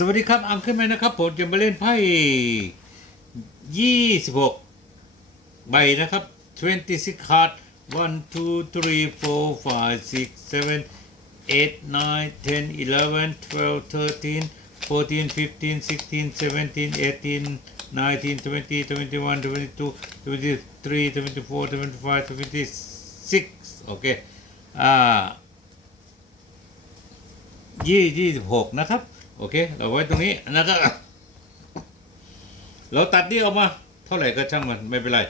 สวัสดีครับ อังเคิลแมนะครับ ผมจะมาเล่นไพ่26ใบนะครับ 26 card 1 2 3 4 5 6 7 8 9 10 11 12 13 14 15 16 17 18 19 20 21 22 23 24 25 26โอเคอ่ายี่ยี่สิบหกนะครับ โอเค เราไว้ตรงนี้นะครับเราตัดนี่ออกมา เท่าไหร่ก็ช่างมันไม่เป็นไร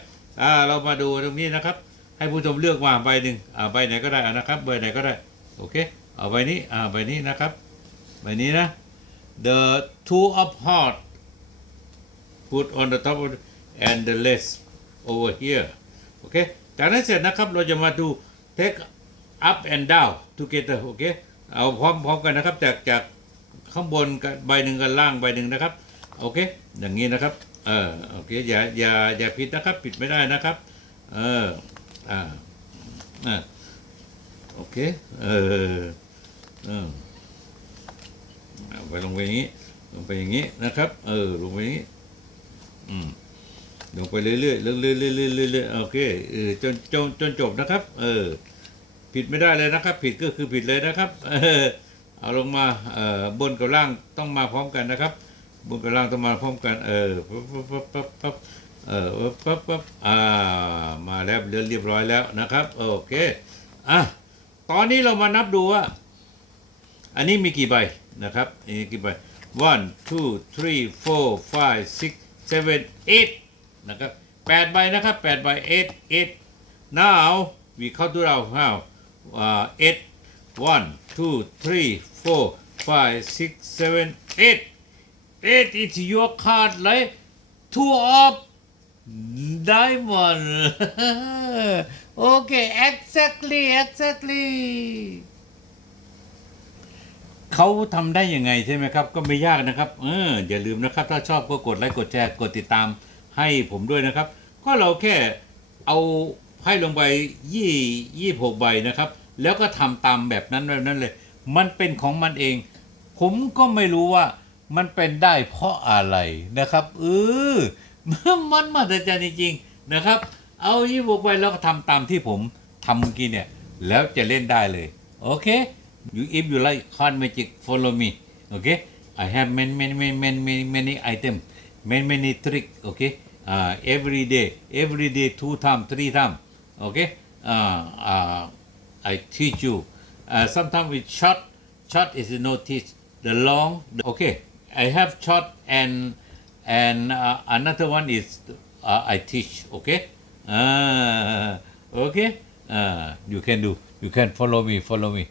อ่าเรามาดูตรงนี้นะครับ ให้ผู้ชมเลือกมาใบหนึ่งอ่าใบไหนก็ได้นะครับใบไหนก็ได้โอเคเอาใบนี้อ่าใบนี้นะครับใบนี้นะ the two of heart put on the top of and the less over here โอเคจากนั้นเสร็จนะครับเราจะมาดู take up and down together โอเคเอาพร้อมพร้อมกันนะครับจากจาก ข้างบนกับใบหนึ่งกับล่างใบหนึ่งนะครับโอเคอย่างนี้นะครับเออโอเคอย่าอย่าอย่าผิดนะครับผิดไม่ได้นะครับเอออ่าอ่าโอเคเออเออไปลงไปอย่างนี้ลงไปอย่างนี้นะครับ เออลงไปอย่างนี้อืมลงไปเรื่อยๆเรื่อยๆเรื่อยๆเรื่อยๆโอเคเออจนจนจนจบนะครับ เออผิดไม่ได้เลยนะครับ ผิดก็คือผิดเลยนะครับ เออ เอาลงมาเอ่อบนกับล่างต้องมาพร้อมกันนะครับ บนกับล่างต้องมาพร้อมกัน เออปั๊บปั๊บปั๊บปั๊บปั๊บเออปั๊บปั๊บอ่ามาแล้วเรียเรียบร้อยแล้วนะครับโอเคอะตอนนี้เรามานับดูว่า อันนี้มีกี่ใบนะครับอันนี้กี่ใบ one two three four five six seven eight นะครับแปดใบนะครับแปดใบ eight eight now we count to our how uh, eight one two three four five six seven eight eight is your card เลย two of diamond โอเค exactly exactly เขาทำได้ยังไงใช่ไหมครับ ก็ไม่ยากนะครับ เอออย่าลืมนะครับ ถ้าชอบก็กดไลค์กดแชร์กดติดตามให้ผมด้วยนะครับ ก็เราแค่เอาไพ่ลงไปยี่ยี่หกใบนะครับ แล้วก็ทำตามแบบนั้นแบบนั้นเลย มันเป็นของมันเอง ผมก็ไม่รู้ว่ามันเป็นได้เพราะอะไรนะครับเออมันมาแต่ใจจริงๆนะครับ เอายี่หกใบแล้วก็ทำตามที่ผมทำเมื่อกี้เนี่ย แล้วจะเล่นได้เลย โอเค you if you like card magic follow me okay I have many many many many many many item many many trick okay uh, every day every day two time three time okay uh, uh, I teach you. Uh, sometimes with short short is no teach. The long okay. I have short and and uh, another one is uh, I teach okay? Uh, okay? Uh, you can do. You can follow me follow me